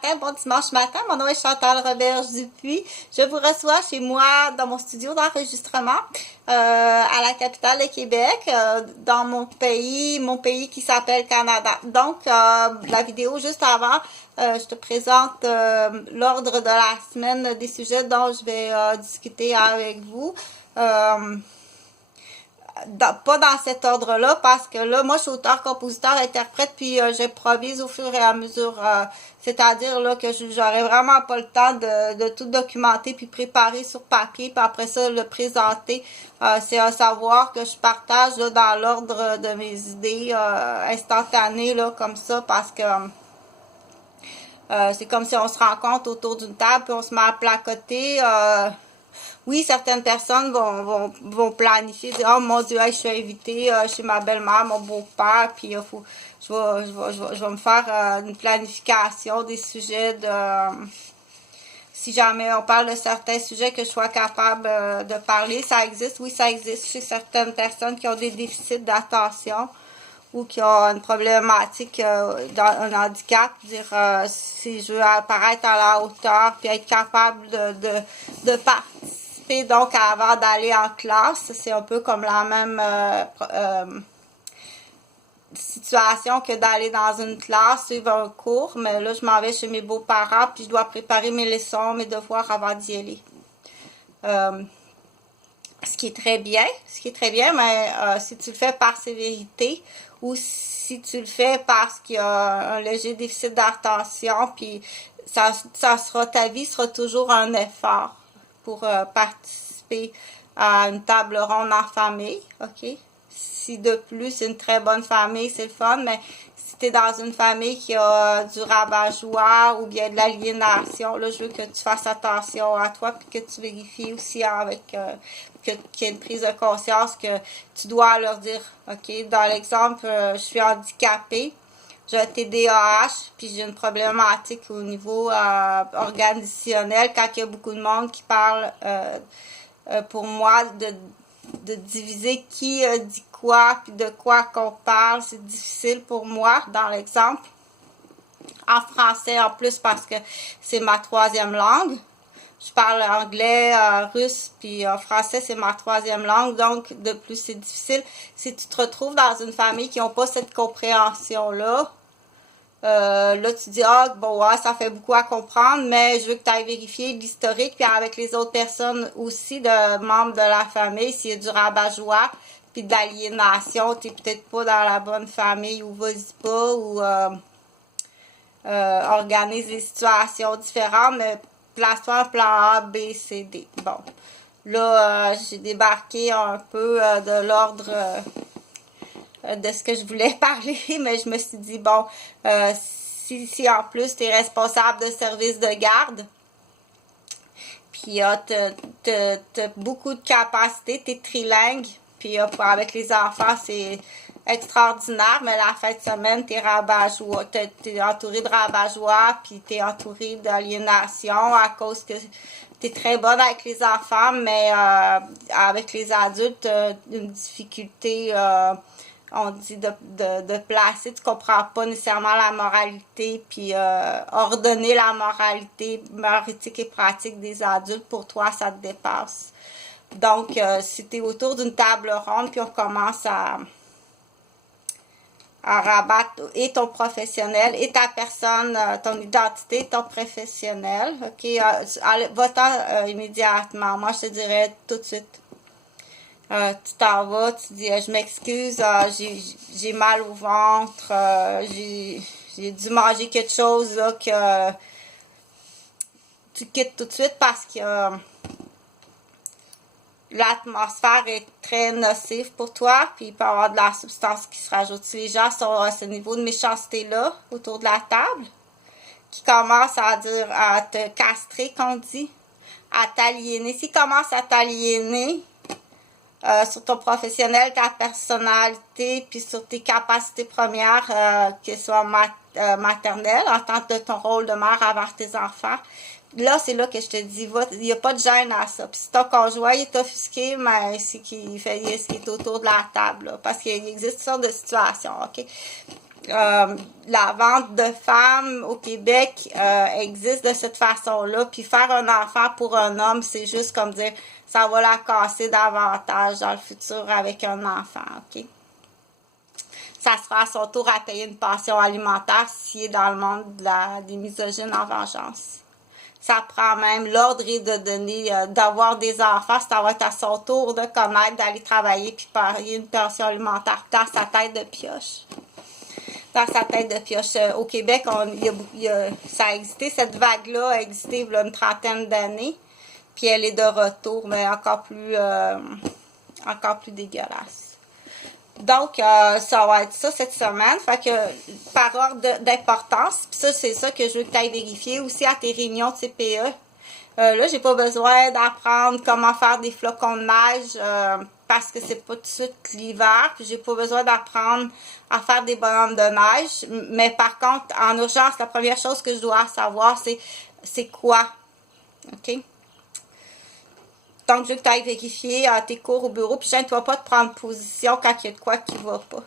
matin, bon dimanche matin. Mon nom est Chantal Roberge-Dupuis. Je vous reçois chez moi dans mon studio d'enregistrement à la capitale de Québec, dans mon pays qui s'appelle Canada. Donc, la vidéo juste avant, je te présente l'ordre de la semaine des sujets dont je vais discuter avec vous. Pas dans cet ordre-là, parce que là, moi, je suis auteur, compositeur, interprète, puis j'improvise au fur et à mesure. C'est-à-dire là que j'aurais vraiment pas le temps de tout documenter, puis préparer sur papier, puis après ça, le présenter. C'est un savoir que je partage là, dans l'ordre de mes idées instantanées, là, comme ça, parce que c'est comme si on se rencontre autour d'une table, puis on se met à placoter. Oui, certaines personnes vont planifier, dire, oh mon Dieu, je suis invitée chez ma belle-mère, mon beau-père, puis je vais me faire une planification des sujets si jamais on parle de certains sujets que je sois capable de parler. Ça existe, oui, ça existe chez certaines personnes qui ont des déficits d'attention ou qui ont une problématique un handicap, dire si je veux apparaître à la hauteur puis être capable de participer. Donc, avant d'aller en classe, c'est un peu comme la même situation que d'aller dans une classe, suivre un cours. Mais là, je m'en vais chez mes beaux-parents, puis je dois préparer mes leçons, mes devoirs avant d'y aller. Ce qui est très bien, mais si tu le fais par sévérité ou si tu le fais parce qu'il y a un léger déficit d'attention, puis ta vie sera toujours un effort pour participer à une table ronde en famille, ok? Si de plus, c'est une très bonne famille, c'est le fun, mais si tu es dans une famille qui a du rabat-joie ou bien de l'aliénation, là, je veux que tu fasses attention à toi, puis que tu vérifies aussi avec qu'il y ait une prise de conscience que tu dois leur dire, ok, dans l'exemple, je suis handicapée, j'ai un TDAH, puis j'ai une problématique au niveau organisationnel. Quand il y a beaucoup de monde qui parle, pour moi, de diviser qui dit quoi, puis de quoi qu'on parle, c'est difficile pour moi, dans l'exemple. En français, en plus, parce que c'est ma troisième langue. Je parle anglais, russe, puis français, c'est ma troisième langue. Donc, de plus, c'est difficile. Si tu te retrouves dans une famille qui n'a pas cette compréhension-là, là, tu dis, ah, bon, ouais, ça fait beaucoup à comprendre, mais je veux que tu ailles vérifier l'historique, puis avec les autres personnes aussi, de membres de la famille, s'il y a du rabat-joie, puis de l'aliénation, tu n'es peut-être pas dans la bonne famille, ou vas-y pas, ou organise des situations différentes, mais place-toi en plan A, B, C, D. Bon, là, j'ai débarqué un peu de l'ordre de ce que je voulais parler, mais je me suis dit, bon, si en plus tu es responsable de service de garde, puis t'as beaucoup de capacités, tu es trilingue, puis avec les enfants, c'est extraordinaire, mais la fin de semaine, t'es rabat-joie, t'es entouré de rabat-joie, puis t'es entouré d'aliénation à cause que t'es très bonne avec les enfants, mais avec les adultes, une difficulté on dit de placer, tu comprends pas nécessairement la moralité, puis ordonner la moralité, éthique et pratique des adultes, pour toi, ça te dépasse. Donc, si tu es autour d'une table ronde, puis on commence à rabattre et ton professionnel, et ta personne, ton identité, ton professionnel, ok, va-t'en immédiatement. Moi, je te dirais tout de suite. Tu t'en vas, tu dis je m'excuse, j'ai mal au ventre, j'ai dû manger quelque chose là que tu quittes tout de suite parce que l'atmosphère est très nocive pour toi, puis il peut y avoir de la substance qui se rajoute. Si les gens sont à ce niveau de méchanceté-là autour de la table, qui commencent à dire à te castrer, qu'on dit, à t'aliéner, s'ils commencent à t'aliéner, sur ton professionnel, ta personnalité, puis sur tes capacités premières, que ce soit maternelles, en tant que ton rôle de mère envers tes enfants. Là, c'est là que je te dis, il n'y a pas de gêne à ça. Puis si ton conjoint il est offusqué, mais c'est qu'il est autour de la table, là, parce qu'il existe toutes sortes de situations, ok? La vente de femmes au Québec existe de cette façon-là. Puis faire un enfant pour un homme, c'est juste comme dire, ça va la casser davantage dans le futur avec un enfant, OK? Ça sera à son tour à payer une pension alimentaire s'il est dans le monde des misogynes en vengeance. Ça prend même l'ordre est de donner, d'avoir des enfants, ça va être à son tour de connaître, d'aller travailler puis payer une pension alimentaire dans sa tête de pioche. Dans sa tête de pioche. Au Québec, ça a existé, cette vague-là a existé il y a une trentaine d'années, puis elle est de retour, mais encore plus dégueulasse. Donc, ça va être ça cette semaine. Fait que, par ordre d'importance, puis ça, c'est ça que je veux que tu ailles vérifier aussi à tes réunions de CPE. Là, j'ai pas besoin d'apprendre comment faire des flocons de neige parce que c'est pas tout de suite l'hiver. Puis j'ai pas besoin d'apprendre à faire des bonhommes de neige. Mais par contre, en urgence, la première chose que je dois savoir, c'est quoi. OK? Donc, je veux que tu ailles vérifier tes cours au bureau. Puis, gêne-toi pas de prendre position quand il y a de quoi qui va pas.